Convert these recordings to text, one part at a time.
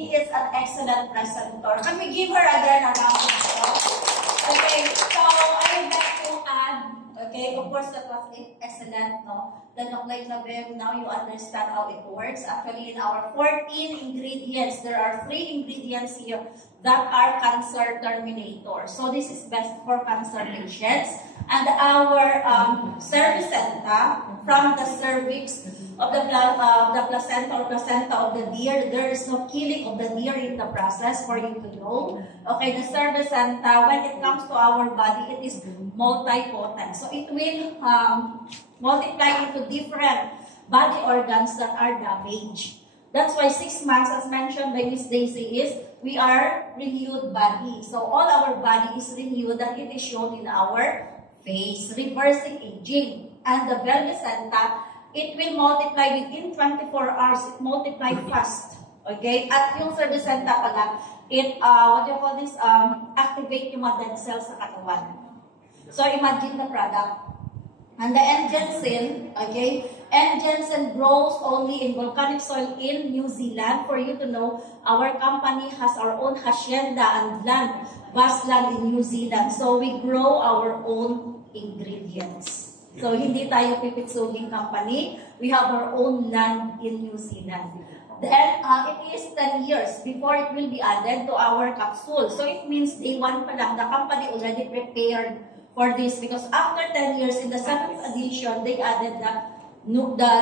He is an excellent presenter. Can we give her again a round of applause? Okay, so I would like to add, okay, of course that was excellent, no? The Nucleic Labib, now you understand how it works. Actually, in our 14 ingredients, there are 3 ingredients here that are cancer terminators. So this is best for cancer patients. And our cervicenta, from the cervix of the placenta or placenta of the deer, there is no killing of the deer in the process, for you to know. Okay, the cervicenta, when it comes to our body, it is multipotent. So it will multiply into different body organs that are damaged. That's why 6 months, as mentioned by Miss Daisy, is we are renewed body. So all our body is renewed, and it is shown in our face, reversing aging. And the cervicenta, it will multiply within 24 hours. It multiply fast. Okay? At yung cervicenta pala, it, what do you call this? Activate yung mga dead cells sa katawan. So imagine the product. And the N-Jensen, okay? N-Jensen grows only in volcanic soil in New Zealand. For you to know, our company has our own hacienda and land, vast land in New Zealand. So we grow our own ingredients. So hindi tayo pipitsuging company. We have our own land in New Zealand. Then it is 10 years before it will be added to our capsule. So it means day 1 pa lang, the company already prepared for this, because after 10 years in the 7th edition, they added the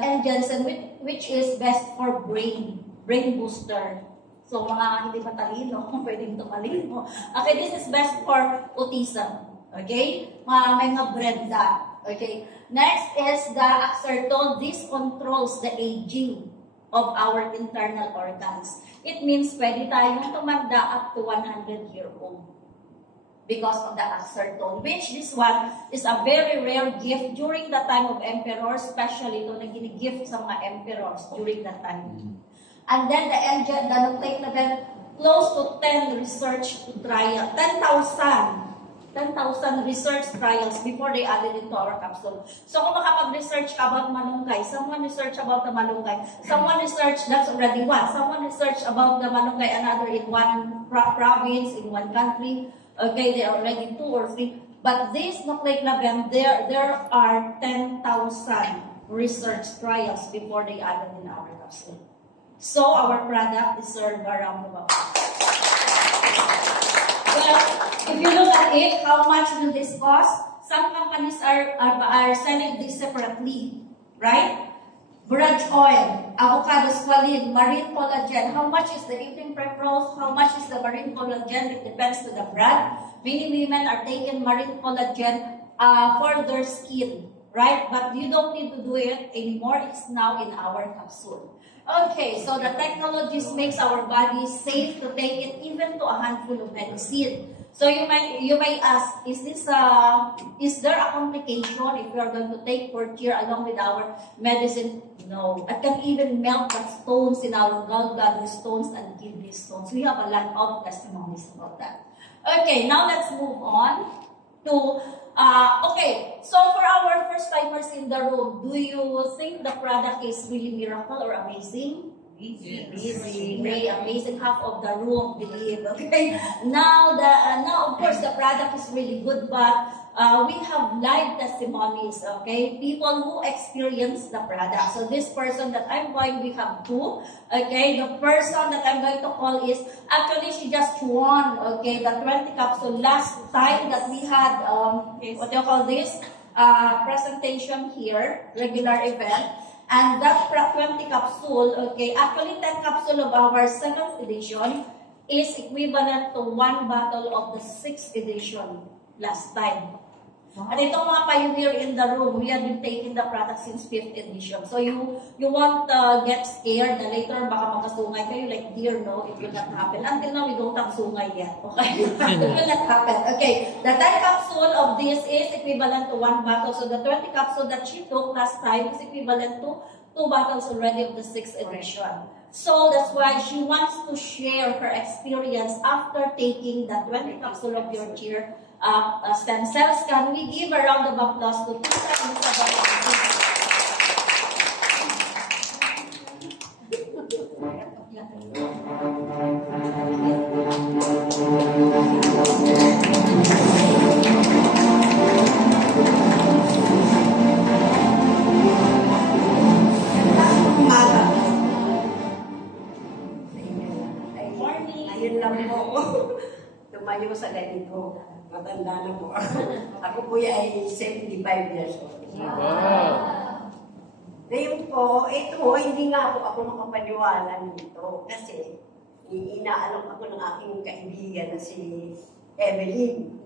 N-Jensen, which is best for brain booster. So mga hindi matalino, pwedeng tumalino. Okay, this is best for autism. Okay, may mga Brenda. Okay, next is the Axertol. This controls the aging of our internal organs. It means pwede tayong tumanda up to 100-year-old. Because of the Axertol, which this one is a very rare gift during the time of emperors, especially ito na ginigift sa mga emperors during that time. And then the Nucleic Labib, close to 10 research trials, 10,000 research trials before they added into our capsule. So kung makapag-research ka about malunggay, someone research about the malunggay, someone research, that's already one, someone research about the malunggay, another in one province, in one country. Okay, there are already 2 or 3. But this Nucleic Labib, there are 10,000 research trials before they added in our capsule. So our product deserves a round of applause. Well, if you look at it, how much will this cost? Some companies are selling this separately, right? Branch oil, avocado squalene, marine collagen. How much is the evening preprose? How much is the marine collagen? It depends to the brand. Many women are taking marine collagen for their skin, right? But you don't need to do it anymore. It's now in our capsule. Okay, so the technologies makes our body safe to take it even to a handful of medicine. So you may ask, is there a complication if we are going to take Portier along with our medicine? No. It can even melt the stones in our gallbladder stones and kidney stones. We have a lot of testimonies about that. Okay, now let's move on to, okay, so for our first timers in the room, do you think the product is really miracle or amazing? Amazing. Amazing. Half of the room believe. Okay. Now of course the product is really good, but we have live testimonies. Okay, people who experience the product. So this person that I'm going, we have 2. Okay, the person that I'm going to call is actually she just won. Okay, the 20 capsule last time that we had what do you call this presentation here, regular event. And that 20 capsule, okay, actually 10 capsule of our 7th edition is equivalent to 1 bottle of the 6th edition last time. At itong mga pioneer in the room, we have been taking the product since 5th edition. So you won't get scared na later baka makasungay kayo like dear, no, it will not happen. Until now, we don't have sungay yet, okay? It will not happen. Okay, the 10 capsule of this is equivalent to 1 bottle. So the 20 capsule that she took last time is equivalent to 2 bottles already of the 6th edition. So that's why she wants to share her experience after taking the 20 capsule of your cheer stem cells. Can we give a round of applause to Tita Isabel? ngayon lang po ako tumayo sa ganito. Matanda na po. Ako po ay 75 years old. Ngayon po, ito, hindi nga po ako makapaniwala nito. Kasi, inaalok ako ng aking kaibigan na si Evelyn.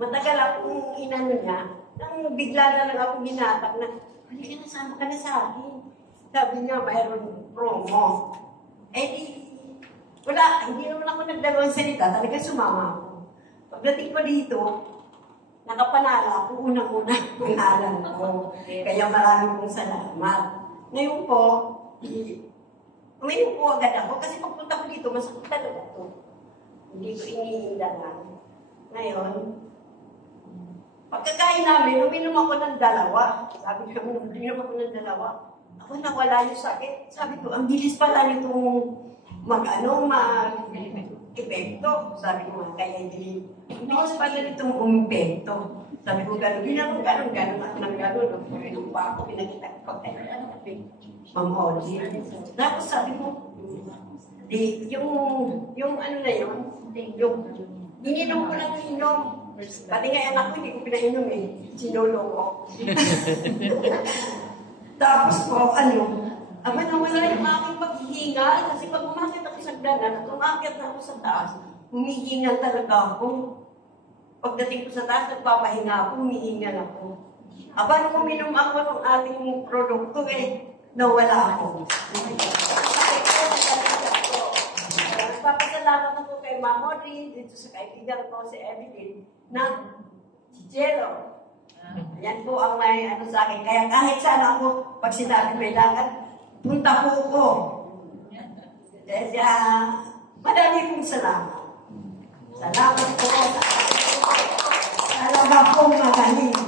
Matagal akong inano niya, nang bigla na lang ako ginatak na, halika na, sama ka na sa akin. Sabi niya, mayroon promo. Eh di, wala, hindi naman ako nagdalawang salita, talaga sumama ako. Pagdating ko dito, nakapanala ako unang-unang pangalan ko. Kaya maraming pong salamat. Ngayon po, uminom po agad ako kasi pagpunta ko dito, masakit talaga ito. Hindi ko iniindangan. Ngayon, pagkakain namin, uminom ako ng dalawa. Sabi ko, uminom ako ng dalawa. Ako nawala yung sakit. Sabi ko, ang bilis pala nitong mag-epekto. Sabi ko nga, kaya hindi. Ang bilis pala nitong umipekto. Sabi ko, gano'n, gano'n, at nang gano'n. Uminom pa ako, pinakita ko, Ma'am Audrey. Tapos sabi ko, yung ano na yun, yung ininom ko lang inom. Pati nga anak ko, hindi ko pinainom eh. Sinolo ko. Tapos po, nawala yung aking paghihinga. Kasi pag umakit ako sa danan at umakit na ako sa taas, humihinga talaga ako. Pagdating ko sa taas, nagpapahinga ako, humihinga ako. Aba, nung uminom ako ng ating produkto nawala ako. Nagpapasalamat ako kay Ma'am Audrey, dito sa kaibigan ko si Evelyn, na si Jero. Yan po ang may sa akin. Kaya kahit sana ako, pag sinabi may lakad, punta po ko. Kaya madami pong salamat. Salamat po sa talaga pong magaling.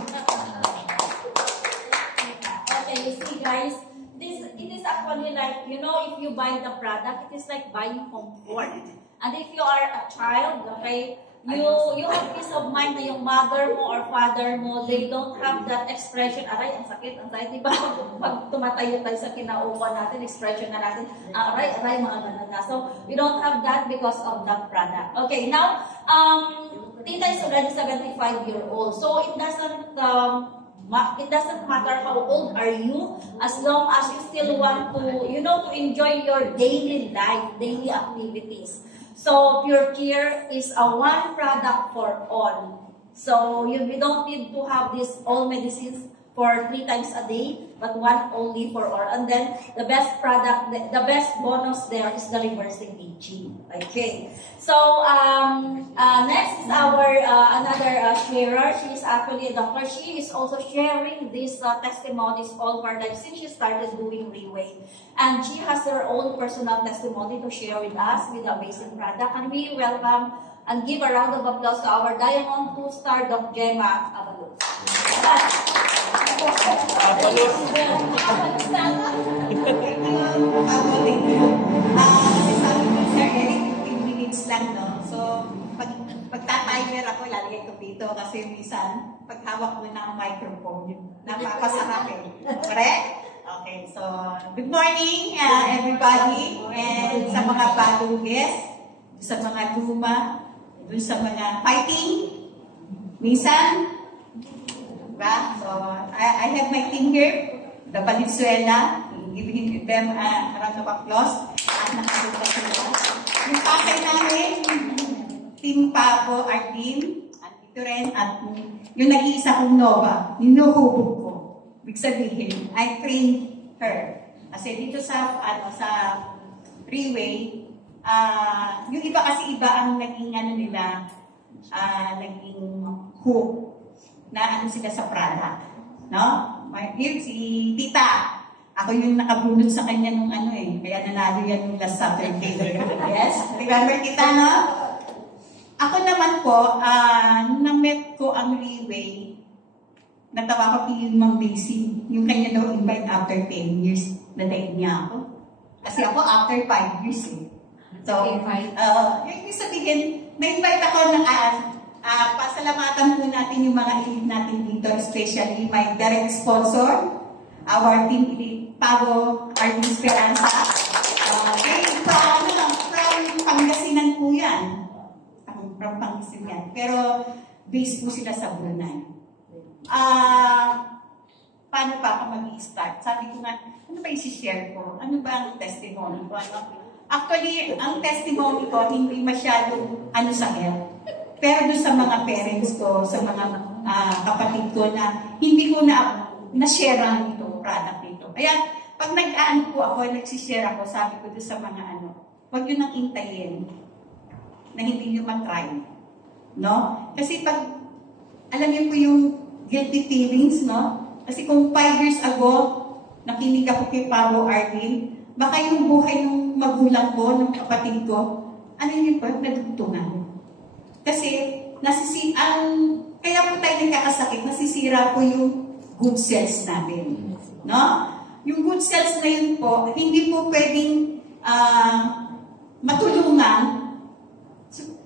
Okay, you see guys, it is actually like, if you buy the product, it is like buying comfort. And if you are a child, okay, you have peace of mind na yung mother mo or father mo, they don't have that expression, aray, ang sakit, di ba? Pag tumatayo tayo sa kinaupan natin, expression na natin, aray, mga ganun na. So, you don't have that because of that product. Okay, now, Tita is already 75-year-old. So, it doesn't matter how old are you, as long as you still want to, to enjoy your daily life, daily activities. So, Pure Care is a one product for all. So, we don't need to have this all medicines for 3 times a day, but one only for all. And then, the best product, the best bonus there is the reversing aging. Okay. So, next is our another sharer. She is actually a doctor. She is also sharing these testimonies all of her life since she started doing Reway. And she has her own personal testimony to share with us with the amazing product. And we welcome and give a round of applause to our Diamond 2-star Doc Gemma Abalos. Lang, no? So, pagtatimer ako, lalagay ko dito kasi minsan, paghawak mo ng microphone, napapasarap eh. Correct? Okay, so, good morning, everybody, and sa mga bagong guests, sa mga luma, dun sa mga fighting, minsan, diba? So, I have my team here, the Valenzuela, giving them a round of applause, at nakasunod sila. Yung pakay namin, Team Papo, our team, at ito rin, at yung nag-iisa kong Nova, ninuhubog ko. Ibig sabihin, I trained her. Kasi dito sa Freeway, yung iba kasi iba ang naging nila, naging hook na sila sa product. No? Here, si Tita. Ako yung nakabunot sa kanya nung kaya nanalo yan nung last Saturday. Yes? Remember kita, no? Ako naman po, na-met ko ang Reway, natawa ko yung Mang Daisy, yung kanya daw invite after 10 years, na-date niya ako. Kasi ako after 5 years eh. So, yung sabihin, na-invite ako ng pasalamatan po natin yung mga elite natin dito, especially my direct sponsor, our team elite, Pavo, Artin Esperanza. From Pangasinan po yun. yan. From Pangasinan. Pero, based po sila sa Brunei. Paano pa ako mag-i-start? Sabi ko nga, ano ba i-share ko? Ano ba ang testimony ko? Actually, ang testimony ko, hindi masyadong sa health. Pero doon sa mga parents ko, sa mga kapatid ko na hindi ko na-share ang itong product nito. Kaya, pag nag-aan po ako, nagsishare ako, sabi ko doon sa mga huwag yun nang intayin na hindi nyo matry. No? Kasi pag, alam niyo po yung guilty feelings, no? Kasi kung 5 years ago, nakinig ako kay Pablo Arvin, baka yung buhay ng magulang ko, ng kapatid ko, yun po, nagtutungan. Kasi, kaya po tayo nagkakasakit, nasisira po yung good cells natin. No? Yung good cells na yun po, hindi po pwedeng matulungan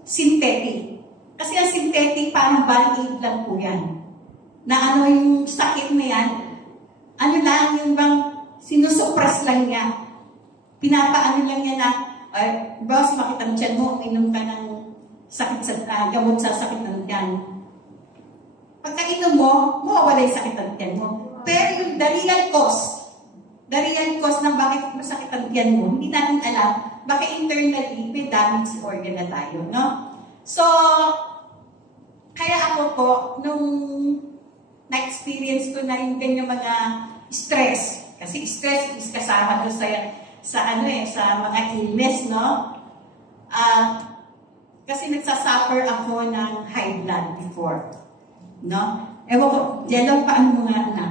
synthetic. Kasi ang synthetic, parang band-aid lang po yan. Na yung sakit na yan, yung bang sinusuppress lang niya. Pinapaano lang niya na, boss, makita mo dyan mo, inom ka ng gamot sa sakit ng tiyan. Pagka-inom mo, mawawala yung sakit ng tiyan mo. Pero yung the real cause ng bakit masakit ang tiyan mo, hindi natin alam, baka internally, may damage organ na tayo, no? So, kaya ako po, nung na-experience ko na yung ganyan mga stress, kasi stress is kasama doon sa mga illness, no? Kasi nagsasuffer ako ng high blood before, no? Ewan ko, Jello, paano mo nga na?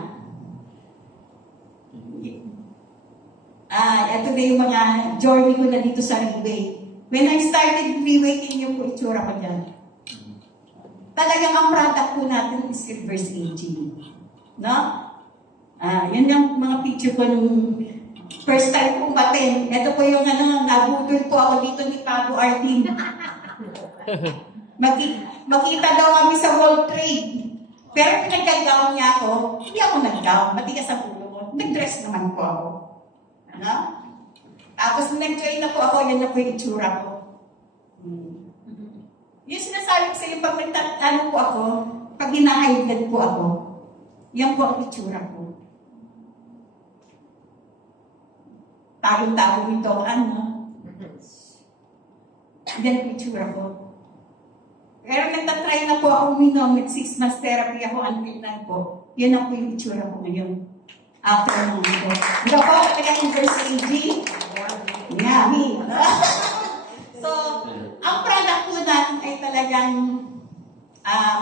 Ito na yung mga journey ko na dito sa Freeway. When I started Freeway, yun yung itsura ko dyan. Talagang ang product po natin is reverse aging. No? Yan yung mga picture ko nung first time kong batin. Ito po yung nabudol po ako dito ni Pablo Artin. Makita daw kami sa World Trade. Pero pinagagaw niya ako, hindi ako nag-gown. Matigas ang ulo ko. Nag-dress naman po ako. No? Tapos nag-join na po ako, yan na po yung itsura ko. Yung sinasabi ko sa iyo, pag nagtatalo po ako, pag hinahaydad po ako, yan po ang itsura ko. Talo-talo nito, yan po itsura ko. Pero nagtatry na po ako uminom, with 6 months therapy ako until na po. Yan ang po yung itsura ko ngayon. After ng ito. Ito po, talagang reverse aging. Yummy. So, ang product po natin ay talagang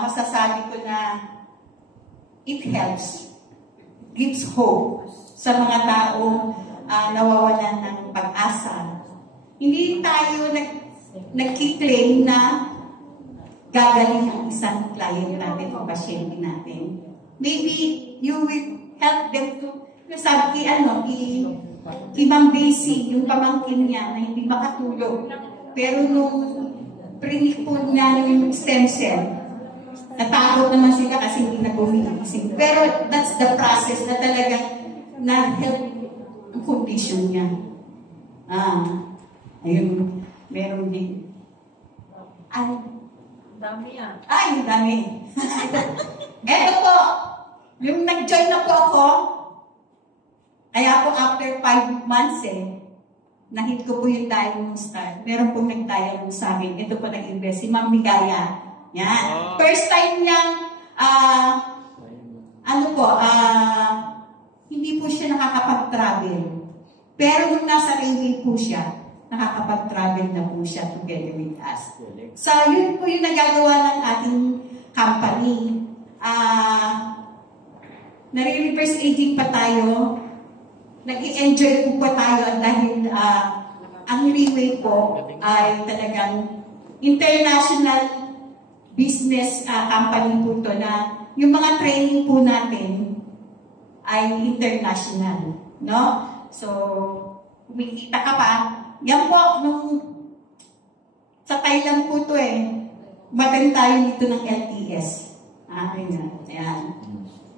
masasabi ko na it helps, gives hope sa mga taong nawawalan ng pag-asa. Hindi tayo nag-claim na gagaling ang isang client natin o pasyente natin. Maybe you will help them to, sabi kay Ma'am Daisy, yung pamangkin niya na hindi makatulog. Pero nung prinikpon niya yung stem cell, natakot naman sila kasi hindi na gumigising. Pero that's the process na talagang na-help ang condition niya. Ayun, meron din. Dami yan. Yung dami. Eto po, yung nag-join na po ako, kaya po after 5 months na-hit ko po yung diagnose start. Meron pong nag-diagnose sa akin. Ito po nag-invest, si Ma'am Migaya. Yan. First time niyang, hindi po siya nakakapag-travel. Pero nung nasa railway po siya, nakakapag-travel na po siya together with us. So, yun po yung nagagawa ng ating company. Nare-reverse aging pa tayo. Nag-i-enjoy po pa tayo dahil ang Freeway po ay talagang international business company po ito na yung mga training po natin ay international. No? So, kumikita ka pa. Yan po, sa Thailand po ito Matan tayo dito ng LTS. Ayan.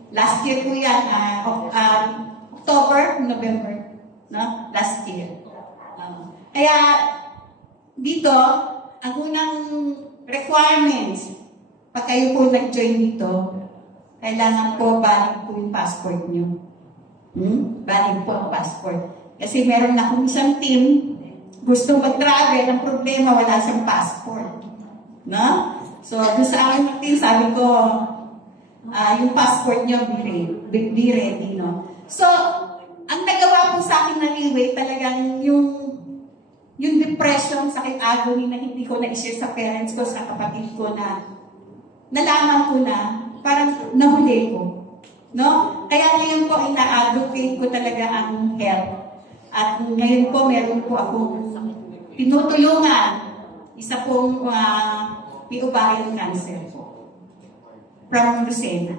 Last year po yan, October, November, no? Last year. Kaya, dito, ang unang requirements, pag kayo po nag-join dito, kailangan po valid po yung passport nyo. Valid po ang passport. Kasi meron na akong isang team, gusto mag-travel, ang problema, wala siyang passport. No? So, doon sa aking team, sabi ko, yung passport nyo, be ready, no? So, ang nagawa po sa akin ng Leeway, talagang yung depression, sakit agony na hindi ko na-share sa parents ko, sa kapatid ko na nalaman ko na, parang nahuli ko. No? Kaya ngayon po, ina-advocate ko talaga ang health. At ngayon po, meron po akong tinutulungan. Isa pong may ovarian cancer po. From Lucena.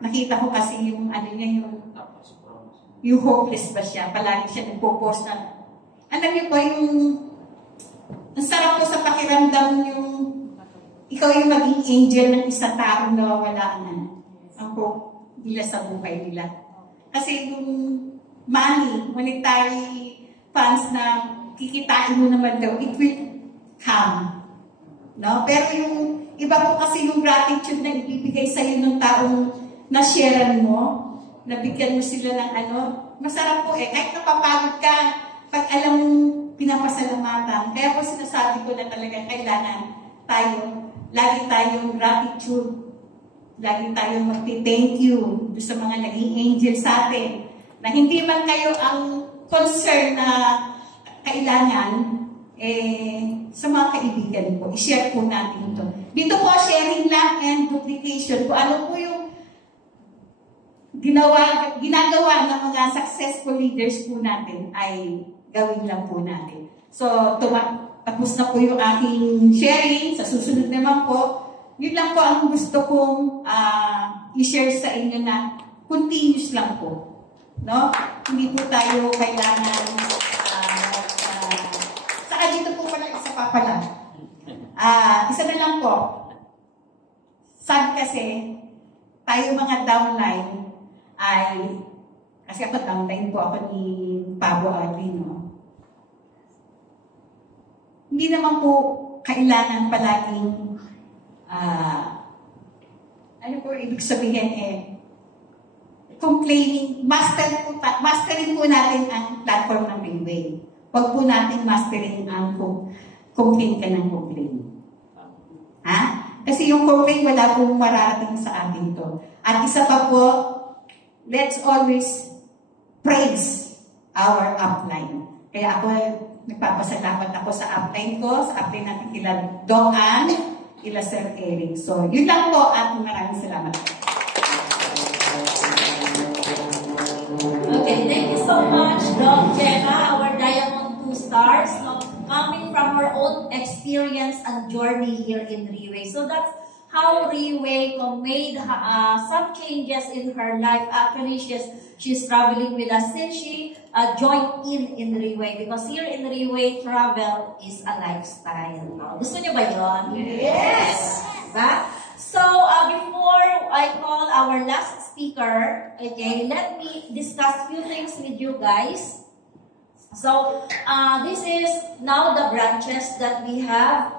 Nakita ko kasi yung ano niya, yung hopeless ba siya. Palagi siya nagpo-post na. Alam niyo po, ang sarap po sa pakiramdam yung ikaw yung maging angel ng isang tao na wala ang hope nila sa buhay nila. Kasi yung monetary funds na kikitain mo naman daw, it will come. No? Pero yung iba po kasi yung gratitude na ibibigay sa'yo ng taong na-sharean mo, nabigyan mo sila ng masarap po kahit napapagod ka, pag alam mong pinapasalamatan. Kaya po sinasabi ko na talaga kailangan lagi tayong gratitude, lagi tayong magti-thank you sa mga naging angel sa atin, na hindi man kayo ang concern na kailangan, sa mga kaibigan po, i-share po natin ito. Dito po, sharing lang and duplication. Kung ano po yung ginagawa ng mga successful leaders po natin, ay gawin lang po natin. So, tapos na po yung aking sharing. Sa susunod naman po, yun lang po ang gusto kong i-share sa inyo na continuous lang po. No? Hindi po tayo kailangan saka dito po pala isa pa pala. Isa na lang po. Sabi kasi, tayo mga downline kasi ako downline po ako ni Pablo Arlino. Hindi naman po kailangan palaging ano po ibig sabihin complaining, masterin po natin ang platform ng Leeway. Huwag po natin masterin ang complain ka ng complain. Ha? Kasi yung complain wala pong mararating sa atin to. At isa pa po, let's always praise our upline. Kaya ako, nagpapasalamat ako sa upline ko, sa upline natin kila Doc Ann, kila Sir Eric. So, yun lang po at maraming salamat. Okay, thank you so much, Doc Gemma, our Diamond 2 stars, coming from her own experience and journey here in Leeway. So that's how Leeway made some changes in her life. Actually, she's traveling with us since she joined in Leeway, because here in Leeway, travel is a lifestyle. Gusto niyo ba yun? Yes! Diba? So, before I call our last speaker, okay, let me discuss few things with you guys. So, this is now the branches that we have